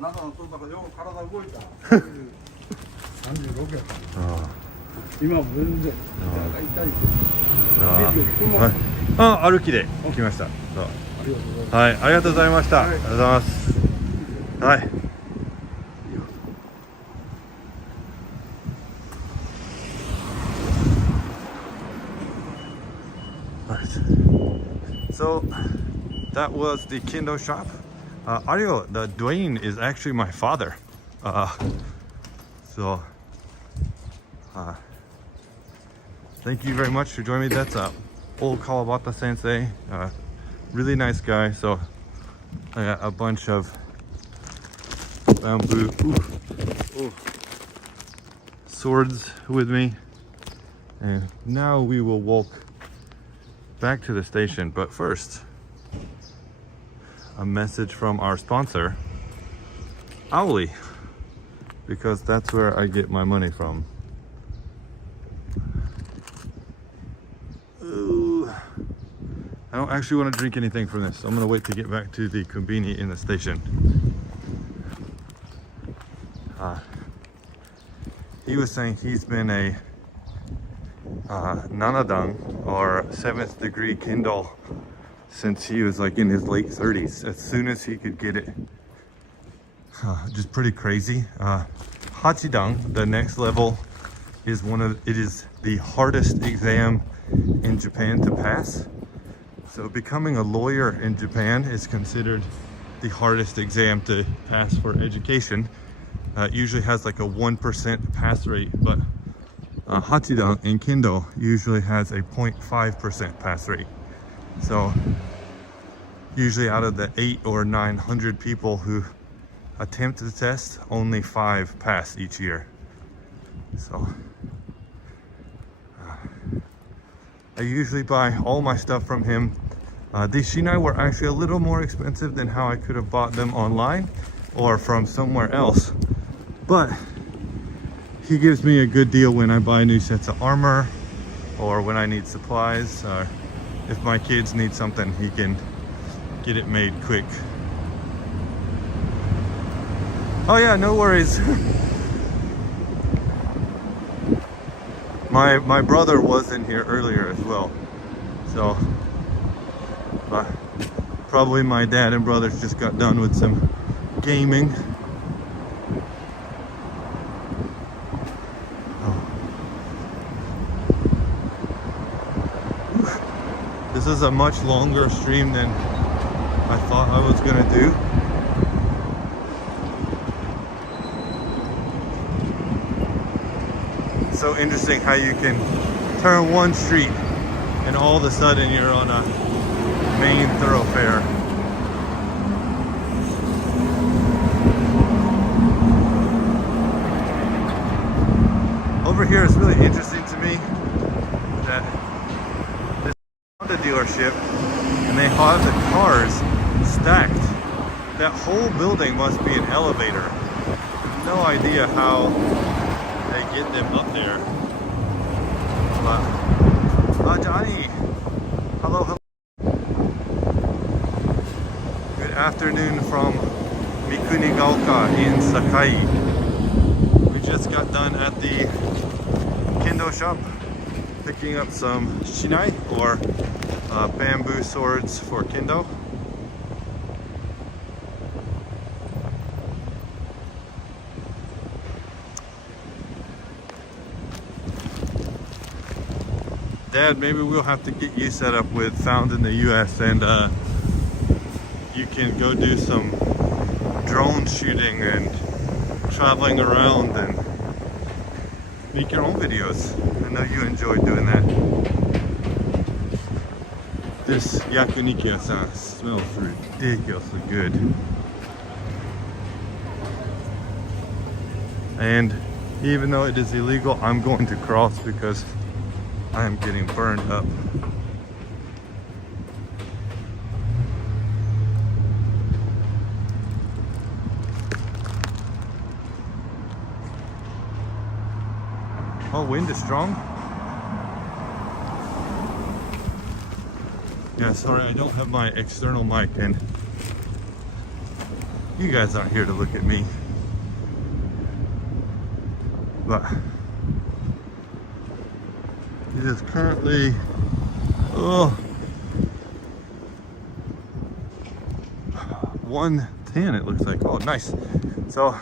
中の取ったからよう体動いた。36やから。今も全然痛い。歩きで来ました。はい、ありがとうございました。ありがとうございます。はい。So that was the kendo shop. Ario, the Dwayne is actually my father. Thank you very much for joining me. That's old Kawabata sensei. Really nice guy. So I got a bunch of bamboo swords with me. And now we will walk back to the station. But first, a message from our sponsor, Auli. because that's where I get my money from. Ooh. I don't actually want to drink anything from this. So I'm gonna wait to get back to the konbini in the station. He was saying he's been a nanadang, or 7th degree kendo, since he was like in his late 30s. As soon as he could get it. Just pretty crazy. Hachidang, the next level, is it is the hardest exam in Japan to pass. So becoming a lawyer in Japan is considered the hardest exam to pass for education. It usually has like a 1% pass rate, but Hachidang in kendo usually has a 0.5% pass rate. So usually out of the 800 or 900 people who attempt the test, only 5 pass each year. So I usually buy all my stuff from him. These shinai were actually a little more expensive than how I could have bought them online or from somewhere else, but he gives me a good deal when I buy new sets of armor or when I need supplies. If my kids need something, he can get it made quick. Oh yeah, no worries. My brother was in here earlier as well, so probably my dad and brothers just got done with some gaming. This is a much longer stream than I thought I was gonna do. It's so interesting how you can turn one street and all of a sudden you're on a main thoroughfare. Over here it's really interesting to me that this Honda dealership, and they have the cars stacked. That whole building must be an elevator. No idea how they get them up there. But Johnny, hello, hello. Good afternoon from Mikunigaoka in Sakai. We just got done at the kendo shop picking up some shinai, or bamboo swords for kendo. Dad, maybe we'll have to get you set up with Found in the US, and you can go do some drone shooting and traveling around and make your own videos. I know you enjoy doing that. This yakunikiya-san smells ridiculously good. And even though it is illegal, I'm going to cross because I am getting burned up. Oh, wind is strong. Yeah, sorry, I don't have my external mic, and you guys aren't here to look at me. But it is currently 1:10 it looks like. Oh, nice. So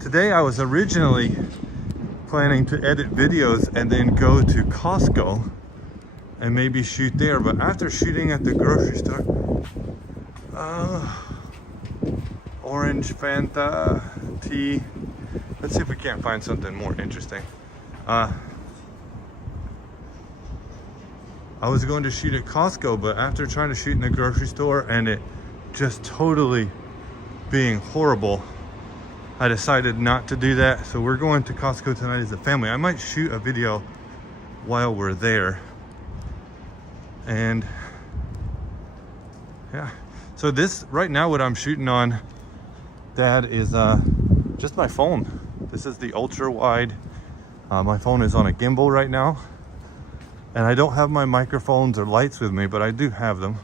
today I was originally planning to edit videos and then go to Costco and maybe shoot there, but after shooting at the grocery store, orange Fanta tea, let's see if we can't find something more interesting. I was going to shoot at Costco, but after trying to shoot in the grocery store and it just totally being horrible, I decided not to do that. So we're going to Costco tonight as a family. I might shoot a video while we're there. And yeah, so this right now, what I'm shooting on, Dad, is just my phone. This is the ultra wide. My phone is on a gimbal right now, and I don't have my microphones or lights with me, but I do have them.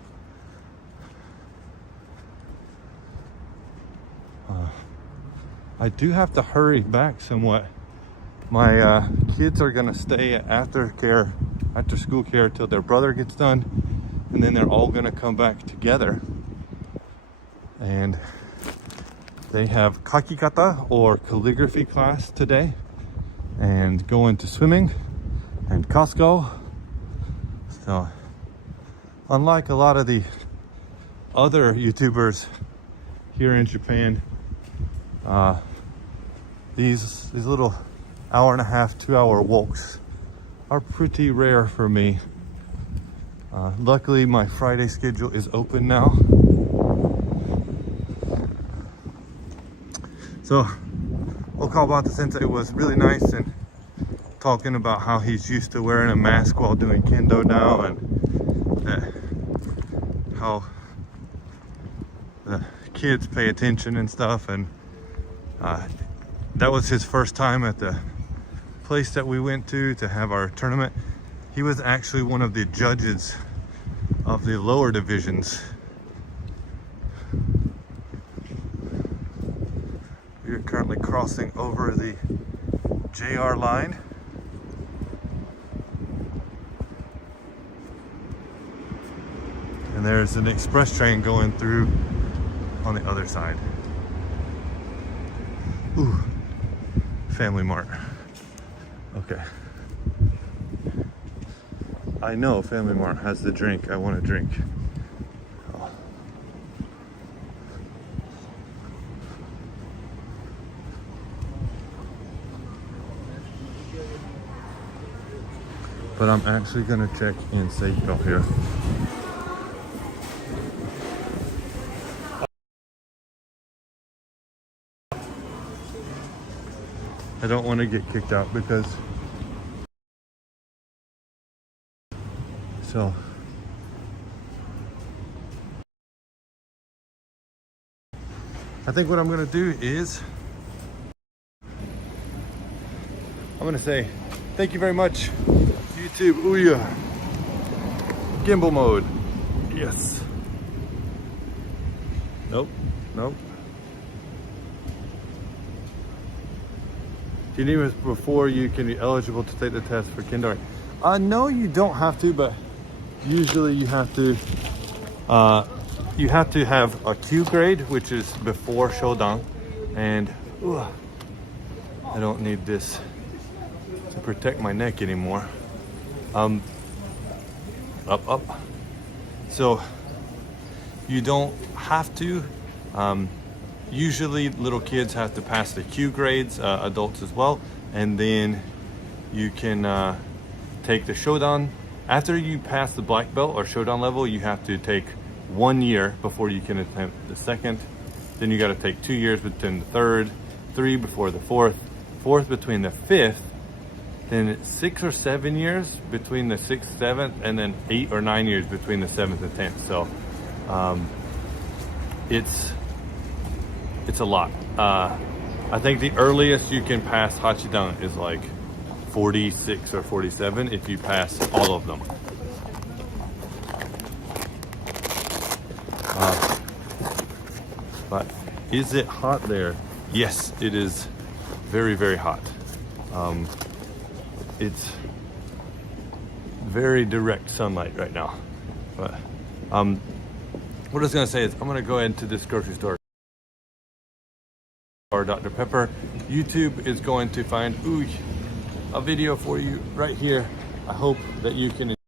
I do have to hurry back somewhat. My kids are gonna stay at after school care till their brother gets done, and then they're all gonna come back together. And they have kakikata or calligraphy class today, and going to swimming and Costco. So unlike a lot of the other YouTubers here in Japan, these little hour and a half, 2 hour walks are pretty rare for me. Luckily my Friday schedule is open now. So Okawabata Sensei was really nice and talking about how he's used to wearing a mask while doing kendo now, and how the kids pay attention and stuff. And that was his first time at the place that we went to have our tournament. He was actually one of the judges of the lower divisions. We are currently crossing over the JR line. And there's an express train going through on the other side. Ooh, Family Mart. Okay. I know Family Mart has the drink I want to drink. Oh. But I'm actually gonna check in Seiko here. I don't want to get kicked out because I think what I'm gonna do is I'm gonna say thank you very much, YouTube. Ooh yeah. Gimbal mode. Yes. Nope. Do you need before you can be eligible to take the test for kendo? No, you don't have to, but usually you have to have a Q grade, which is before Shodan, and I don't need this to protect my neck anymore. Up. So you don't have to. Usually little kids have to pass the Q grades, adults as well, and then you can take the Shodan. After you pass the black belt or Shodan level, you have to take 1 year before you can attempt the second. Then you got to take 2 years between the third, 3 before the fourth between the fifth, then 6 or 7 years between the 6th, 7th, and then 8 or 9 years between the 7th and 10th. So it's a lot. I think the earliest you can pass Hachidan is like 46 or 47 if you pass all of them. But is it hot there? Yes, it is very, very hot. It's very direct sunlight right now. But what I was gonna say is I'm gonna go into this grocery store or Dr. Pepper. YouTube is going to find a video for you right here. I hope that you can. Thank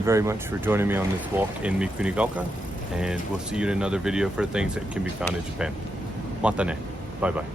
you very much for joining me on this walk in Mikunigaoka, and we'll see you in another video for things that can be found in Japan. Mata ne. Bye bye.